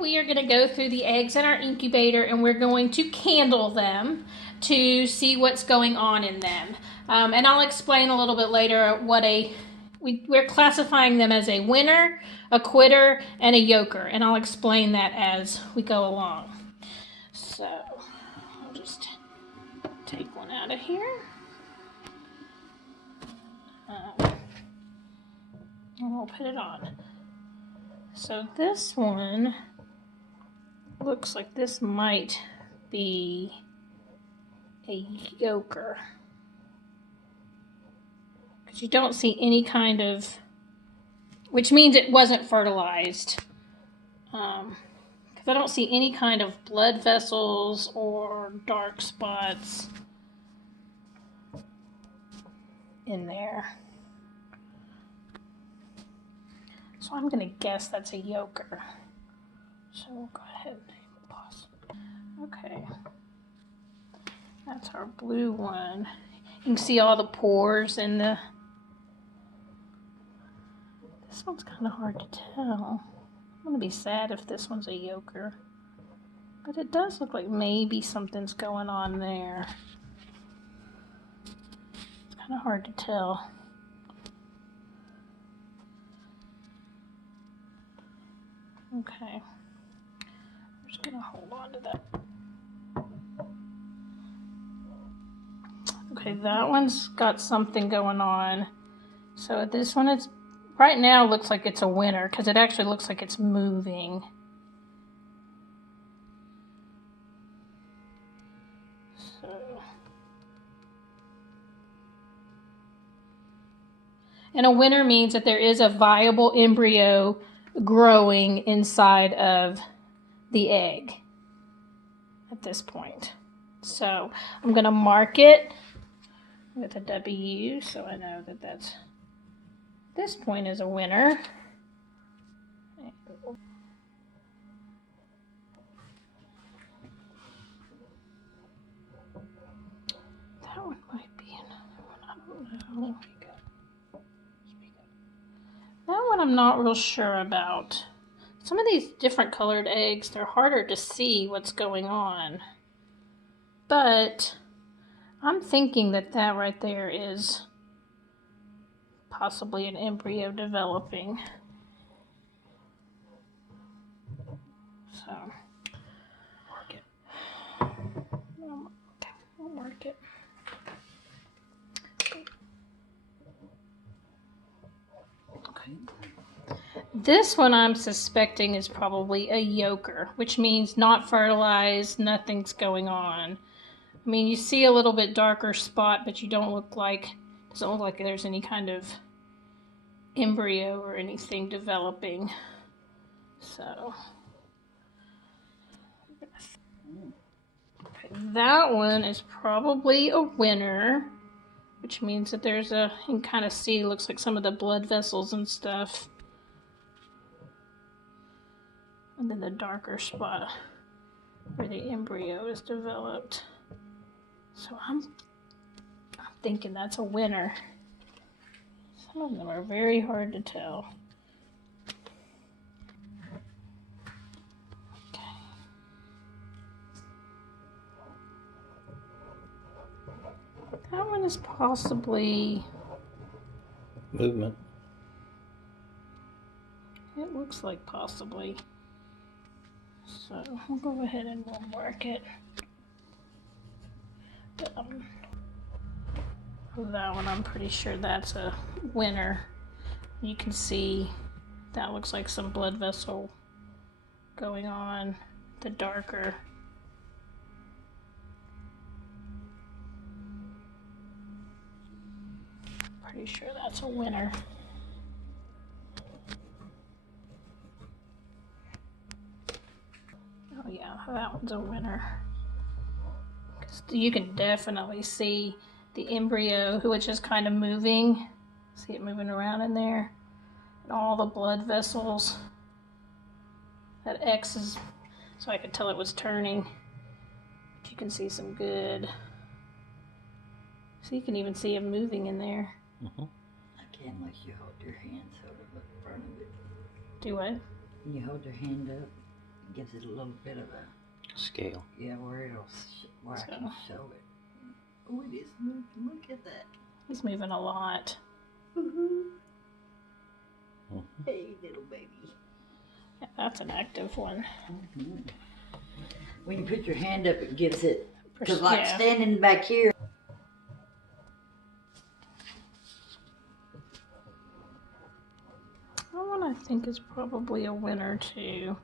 we are going to go through the eggs in our incubator and we're going to candle them to see what's going on in them. And I'll explain a little bit later what we're classifying them as a winner, a quitter, and a yoker. And I'll explain that as we go along. So I'll just take one out of here. And we'll put it on. So this one looks like this might be a yoker. Because you don't see any kind of, which means it wasn't fertilized. Because I don't see any kind of blood vessels or dark spots in there. So I'm going to guess that's a yoker. So we'll go ahead and pause. Okay. That's our blue one. You can see all the pores in the... This one's kind of hard to tell. I'm going to be sad if this one's a yoker. But it does look like maybe something's going on there. It's kind of hard to tell. Okay, I'm just gonna hold on to that. Okay, that one's got something going on. So this one is, right now looks like it's a winner because it actually looks like it's moving. So, and a winner means that there is a viable embryo growing inside of the egg at this point. So I'm going to mark it with a W so I know that this point is a winner. That one might be another one. I don't know. That one I'm not real sure about. Some of these different colored eggs, they're harder to see what's going on. But I'm thinking that right there is possibly an embryo developing. So, mark it. Okay, we'll mark it. This one I'm suspecting is probably a yoker, which means not fertilized, nothing's going on. I mean, you see a little bit darker spot, but you doesn't look like there's any kind of embryo or anything developing. So, okay, that one is probably a winner, which means that there's you can kind of see, looks like some of the blood vessels and stuff. And then the darker spot where the embryo is developed. So I'm thinking that's a winner. Some of them are very hard to tell. Okay. That one is possibly... movement. It looks like possibly. So we'll go ahead and we'll mark it. That one, I'm pretty sure that's a winner. You can see that looks like some blood vessel going on. The darker. Pretty sure that's a winner. Oh yeah, that one's a winner. You can definitely see the embryo, which is kind of moving. See it moving around in there. And all the blood vessels. That X is, so I could tell it was turning. But you can see some good. So you can even see him moving in there. Mm-hmm. I can't let you hold your hand so to look in front of it. Do what? Can you hold your hand up and gives it a little bit of a Scale. yeah, where I can show it. Oh, it is moving. Look at that. He's moving a lot. Hey, little baby. Yeah, that's an active one. When you put your hand up, it gives it. Because like standing back here. That one I think is probably a winner too.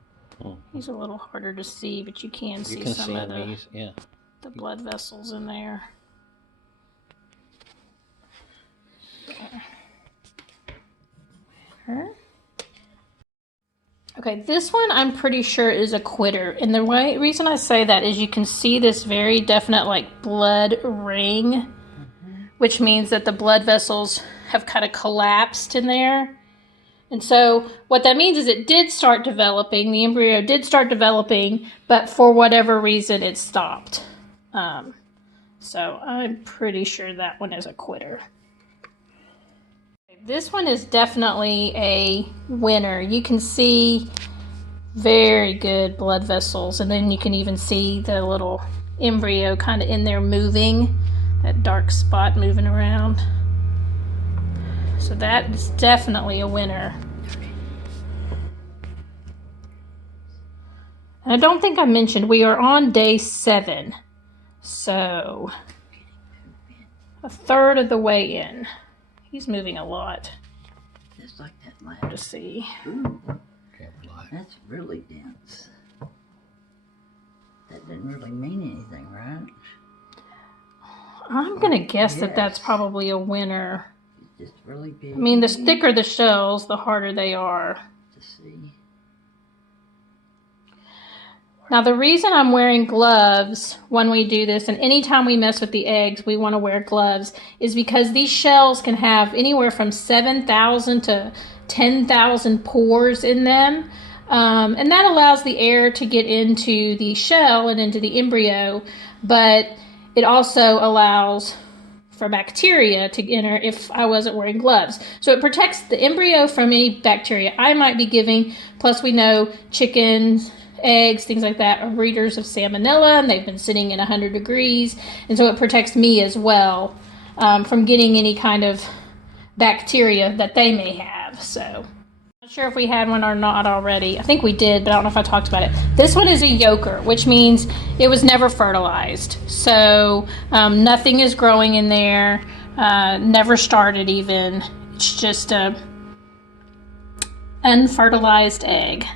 He's a little harder to see, but you can see some of the blood vessels in there. Okay, this one I'm pretty sure is a quitter. And the reason I say that is you can see this very definite like blood ring, which means that the blood vessels have kind of collapsed in there. And so what that means is it did start developing, the embryo did start developing, but for whatever reason it stopped. So I'm pretty sure that one is a quitter. This one is definitely a winner. You can see very good blood vessels, and then you can even see the little embryo kind of in there moving, that dark spot moving around. So that is definitely a winner. And I don't think I mentioned we are on day 7. So a third of the way in. He's moving a lot. Just like that last. To see. Ooh, that's really dense. That didn't really mean anything, right? I'm going to guess that that's probably a winner. It's just really big. I mean, the thicker the shells, the harder they are. To see. Now, the reason I'm wearing gloves when we do this, and anytime we mess with the eggs, we want to wear gloves, is because these shells can have anywhere from 7,000 to 10,000 pores in them. And that allows the air to get into the shell and into the embryo, but it also allows for bacteria to enter if I wasn't wearing gloves. So it protects the embryo from any bacteria I might be giving, plus we know chickens, eggs, things like that are breeders of salmonella, and they've been sitting in 100 degrees, and so it protects me as well from getting any kind of bacteria that they may have. So not sure if we had one or not already. I think we did, but I don't know if I talked about it. This one is a yolker, which means it was never fertilized. So nothing is growing in there, never started even. It's just a unfertilized egg.